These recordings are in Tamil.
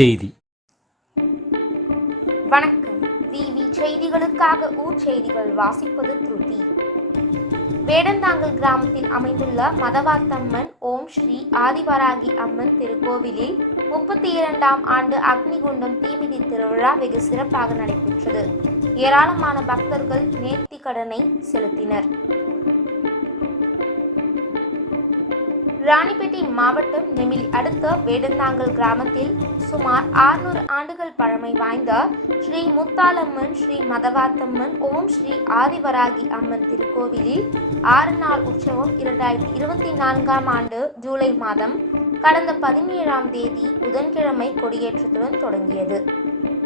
செய்தி. வணக்கம். விவி செய்திகளுக்காக ஊர் செய்திகள் வாசிப்பது திருதி. வேடந்தாங்கல் கிராமத்தில் அமைந்துள்ள மதவாத்தம்மன் ஓம் ஸ்ரீ ஆதிவராகி அம்மன் திருக்கோவிலில் முப்பத்தி இரண்டாம் ஆண்டு அக்னிகுண்டம் தீமிதி திருவிழா வெகு சிறப்பாக நடைபெற்றது. ஏராளமான பக்தர்கள் நேர்த்தி கடனை செலுத்தினர். ராணிப்பேட்டை மாவட்டம் நெமிலி அடுத்த வேடந்தாங்கல் கிராமத்தில் சுமார் 600 ஆண்டுகள் பழமை வாய்ந்த ஸ்ரீ முத்தாலம்மன் ஸ்ரீ மதவாத்தம்மன் ஓம் ஸ்ரீ ஆதிவராகி அம்மன் திருக்கோவிலில் ஆறு நாள் உற்சவம் இரண்டாயிரத்தி இருபத்தி நான்காம் ஆண்டு ஜூலை மாதம் கடந்த பதினேழாம் தேதி புதன்கிழமை கொடியேற்றத்துடன் தொடங்கியது.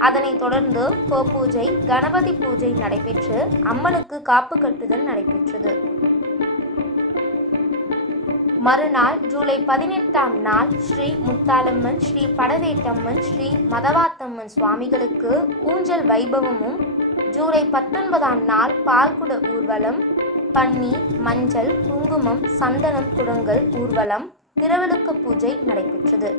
அதனைத் தொடர்ந்து கோபூஜை கணபதி பூஜை நடைபெற்று அம்மனுக்கு காப்பு கட்டுதல் நடைபெற்றது. மறுநாள் ஜூலை பதினெட்டாம் நாள் ஸ்ரீ முத்தாலம்மன் ஸ்ரீ படவேட்டம்மன் ஸ்ரீ மதவாத்தம்மன் சுவாமிகளுக்கு ஊஞ்சல் வைபவமும் ஜூலை பத்தொன்பதாம் நாள் பால்குட ஊர்வலம் பன்னீர் மஞ்சள் குங்குமம் சந்தனம் குடங்கள் ஊர்வலம் திருவிழுக்கு பூஜை நடைபெற்றது.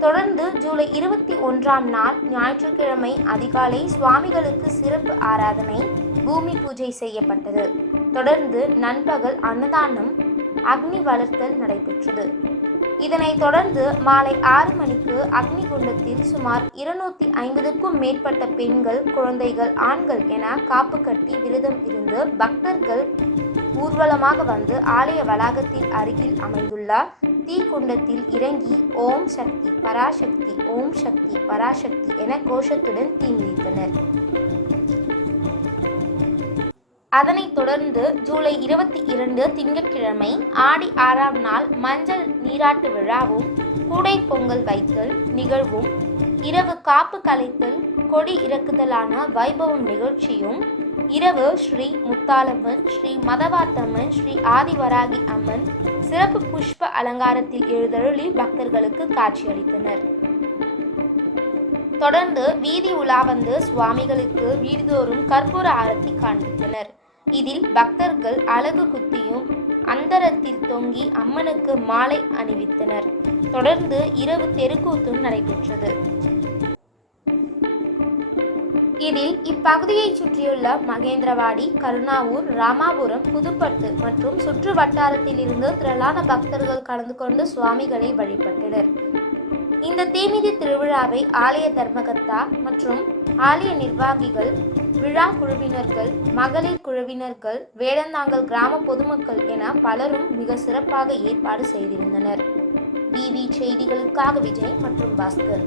தொடர்ந்து ஜூலை இருபத்தி ஒன்றாம் நாள் ஞாயிற்றுக்கிழமை அதிகாலை சுவாமிகளுக்கு சிறப்பு ஆராதனை பூமி பூஜை செய்யப்பட்டது. தொடர்ந்து நண்பகல் அன்னதானம் அக்னி வளர்த்தல் நடைபெற்றது. இதனைத் தொடர்ந்து மாலை ஆறு மணிக்கு அக்னி குண்டத்தில் சுமார் இருநூத்தி ஐம்பதுக்கும் மேற்பட்ட பெண்கள் குழந்தைகள் ஆண்கள் என காப்பு கட்டி விரதம் இருந்து பக்தர்கள் ஊர்வலமாக வந்து ஆலய வளாகத்தில் அருகில் அமைந்துள்ள தீக்குண்டத்தில் இறங்கி ஓம் சக்தி பராசக்தி ஓம் சக்தி பராசக்தி என கோஷத்துடன் தீ மிதித்தனர். அதனைத் தொடர்ந்து ஜூலை இருபத்தி இரண்டு திங்கட்கிழமை ஆடி ஆறாம் நாள் மஞ்சள் நீராட்டு விழாவும் கூடை பொங்கல் வைத்தல் நிகழ்வும் இரவு காப்பு கலைத்தல் கொடி இறக்குதலான வைபவம் நிகழ்ச்சியும் இரவு ஸ்ரீ முத்தாலம்மன் ஸ்ரீ மதவாத்தம்மன் ஸ்ரீ ஆதிவராகி அம்மன் சிறப்பு புஷ்ப அலங்காரத்தில் எழுதருளி பக்தர்களுக்கு காட்சியளித்தனர். தொடர்ந்து வீதி உலா வந்து சுவாமிகளுக்கு வீடுதோறும் கற்பூர ஆரத்தி காண்பித்தனர். இதில் பக்தர்கள் அழகு குத்தியும் அந்தரத்தில் தொங்கி அம்மனுக்கு மாலை அணிவித்தனர். தொடர்ந்து இரவு தெருக்கூத்தும் நடைபெற்றது. இதில் இப்பகுதியைச் சுற்றியுள்ள மகேந்திரவாடி கருணாவூர் ராமாபுரம் புதுப்பட்டு மற்றும் சுற்று வட்டாரத்தில் இருந்து திரளான பக்தர்கள் கலந்து கொண்டு சுவாமிகளை வழிபட்டனர். இந்த தீமிதி திருவிழாவை ஆலய தர்மகத்தா மற்றும் ஆலய நிர்வாகிகள் விழா குழுவினர்கள் மகளிர் குழுவினர்கள் வேடந்தாங்கல் கிராம பொதுமக்கள் என பலரும் மிக சிறப்பாக ஏற்பாடு செய்திருந்தனர். பிவி செய்திகளுக்காக விஜய் மற்றும் பாஸ்கர்.